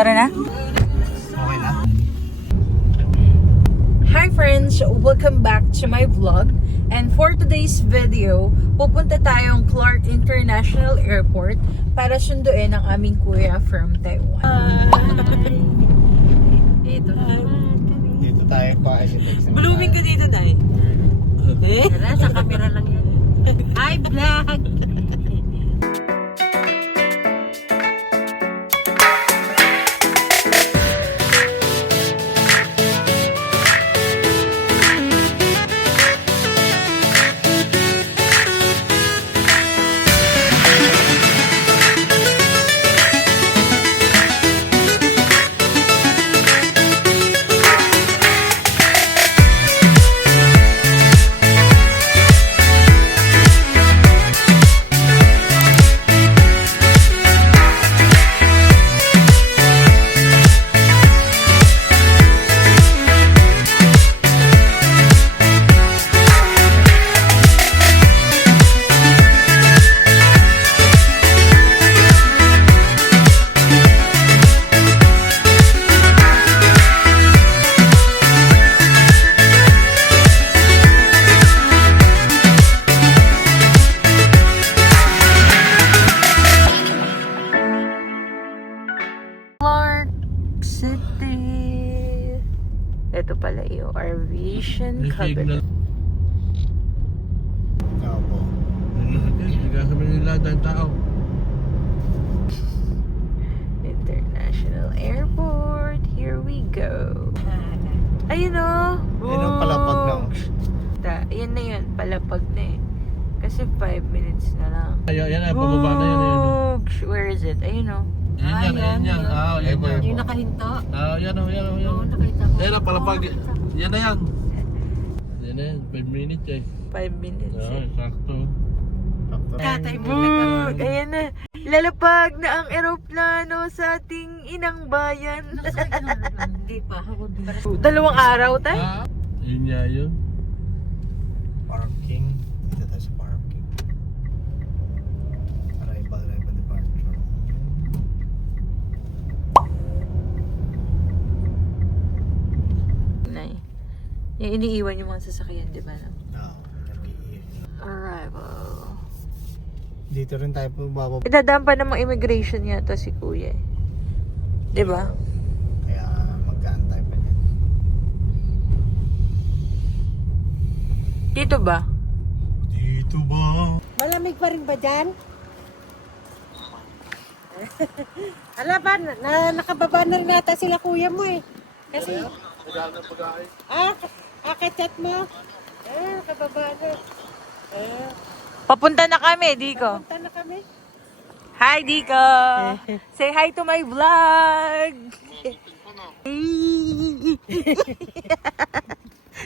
Tara na. Okay na? Hi friends! Welcome back to my vlog. And for today's video, pupunta tayong Clark International Airport para sunduin ang aming kuya from Taiwan. Dito Dito tayo pa kasi blooming ka dito, Day. Tara, sa camera lang yan. Hi, vlog! Ito pala yung Aviation Cabinet. Opo. Nagkasabi nila ng tao. International Airport. Here we go. Ayun o. Yan ang palapag na. Yan na yun. Palapag na eh. Kasi 5 minutes na lang. Yan na, pababa na yun. Where is it? Ayun o. Yan. Yung nakahinto. Yan. Oo, nakita ko. Yan na, palapag. Yan na yan. Yan na yan, 5 minutes eh. 5 minutes eh. Sakto. Tatay mo. Boog! Ayan na. Lalapag na ang eroplano sa ating inang bayan. Hindi pa. 2 araw tayo. Yun nga yun. Parking. Dito tayo sa parking. Arrival departure. Nay. Yung iniiwan yung mga sasakyan, di ba? No? No. Arrival. Dito rin tayo bababa. Idadaan pa namang immigration yata si kuya eh. Di ba? Kaya mag-aantay pa din. Dito ba? Dito ba? Malamig pa rin ba dyan? Ala ba, nakababa na rin nata sila kuya mo eh. Kasi, kachat mo. Nakababa na. Papunta na kami, Diko. Punta na kami. Hi, Diko! Say hi to my vlog!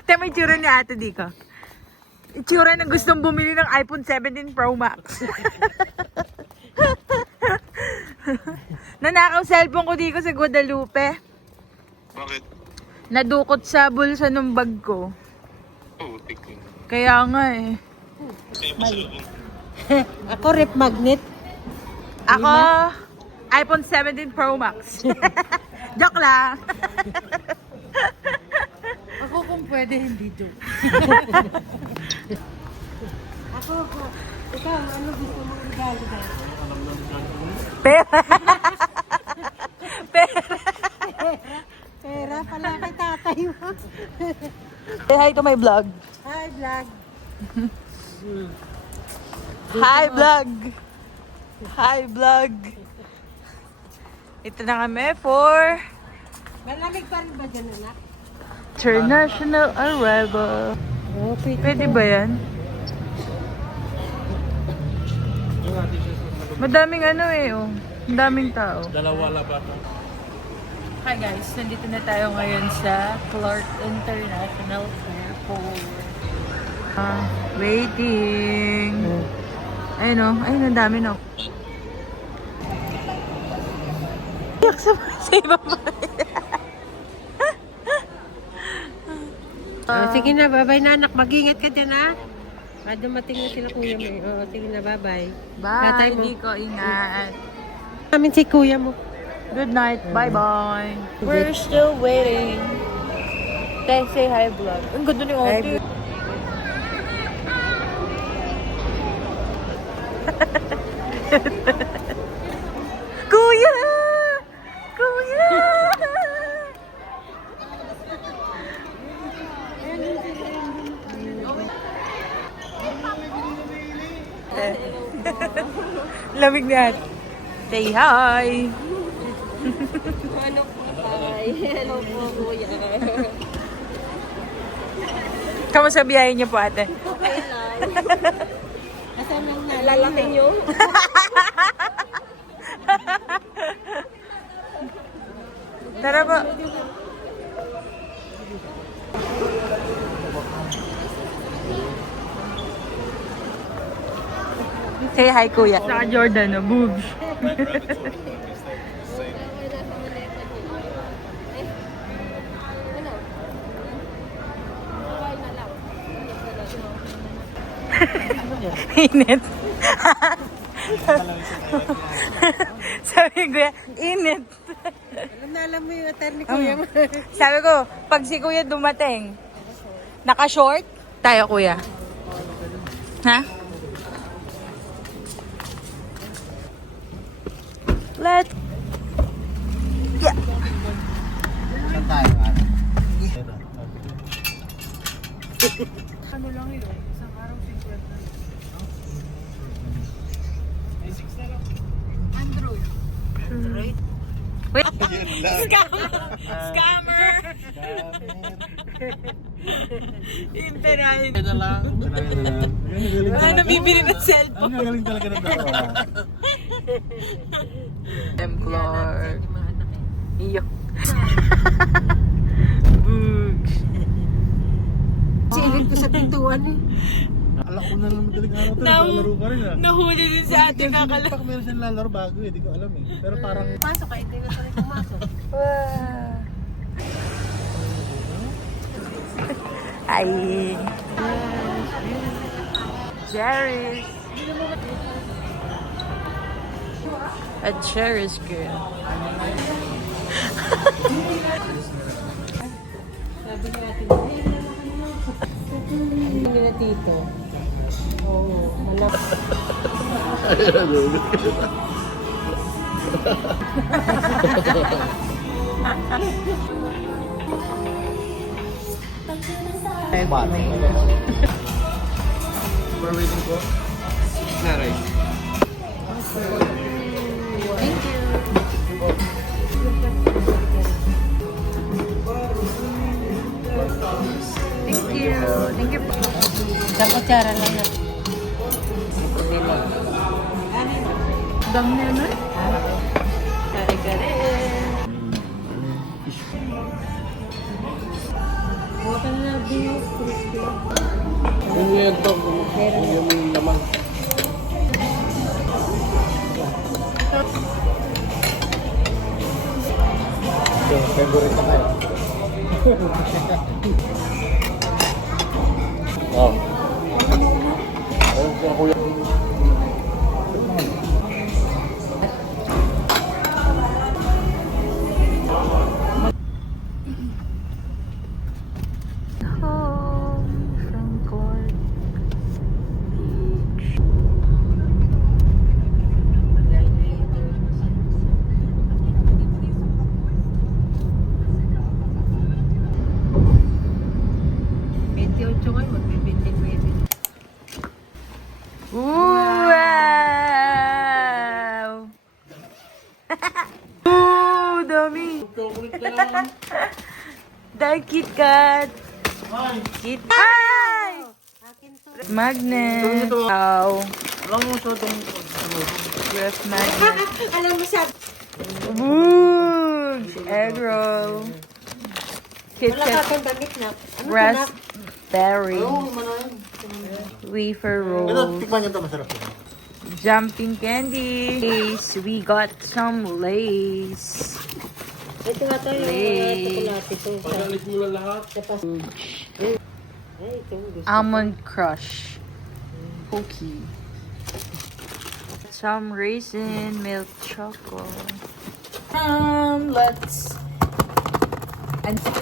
Ito may itsura ni Ate Diko. Itsura ng gustong bumili ng iPhone 17 Pro Max. Nanakaw cellphone ko dito sa Guadalupe. Bakit? Nadukot sa bulsa ng bag ko. Kaya nga eh. Ako rep magnet. Ako, iPhone 17 Pro Max. Joke lang. Ako kung pwede hindi joke. Ikaw, ano gusto mong regalo ba? Pera. Pera. Pera pala kay tatay mo. Say hi to my vlog. Hi, vlog. Hi vlog. Hi vlog. Ito na kami for Malamig pa rin ba dyan, anak? international arrival. Oh, Pwede ba yan? Madaming ano eh, oh. Ang daming tao. Dalawa ba ito? Hi guys, nandito na tayo ngayon sa Clark International Airport. Waiting. Ayun o, ayun ang dami no. Yak sa ibaba. Sige na, bye-bye na anak. Mag-ingat ka dyan ha. Dumating na sila kuya mo. Oo, sige na, bye-bye. Bye, Tatay mo. hindi ko ingat. Namin si kuya mo. Good night. Bye-bye. We're still waiting. Tay, say hi, vlog. Ang ganda ni Ate. Kuya! Kuya! Lamig na. Say hi! Hello po, tay. Hello po, kuya. Kamusta biyahe niyo po, ate? Okay lang. Asan ang lalaki niyo? Tara po. Say hi, kuya. Sa Jordan, no? Boobs. Init. Sabi ko, init. Alam mo yung attire ni kuya mo. Sabi ko, pag si kuya dumating, naka-short, tayo kuya. Ha? Let's... Yeah. Saan tayo, ate? Ano lang yun? Isang araw 50. Android. Android? Wait! Scammer! Scammer! Imperahin. Kaya na lang. Wala nabibili ng cellphone. Ang galing talaga ng dalawa. M. Clark. Iyo. Books. Silid ko sa pintuan eh. Alam ko na lang madaling araw to, naglalaro pa rin ah. Nahuli din sa ating kakala. Pak meron siyang lalaro bago eh, di ko alam eh. Pero parang... Pasok ka, hindi ko tayo pumasok. Wow. Ay. Cherish. A cherish girl. Sabi niya natin, hindi na tito. Oo, malap. Bata. We're waiting for... Naray. Thank you. Thank you. Thank you. Isang kutsara lang na. Dam na naman. Kare-kare. Huwag ka na biyo. Yung yan to, yung laman. Favorite na tayo. Oh. Ayun siya kuya. Home from Clark Beach. Wow! Ooh, dami! Chocolate ka naman. Dahil KitKat! Ay! Magnet! Wow! Alam mo sa itong... Ref magnet. Alam mo sabi, Woo! Egg roll. wala ka KitKat kang damit na. Ano raspberry. Oo, manayang. Wafer Ito, roll. tikman nyo ito, masarap ito. Jumping candy. Lace. We got some lace. Ito nga tayo yung Lace. chocolate ko. Pagalit mo lang lahat. Ay, ito yung gusto. Almond crush. Pokey. Some raisin milk chocolate. Let's... And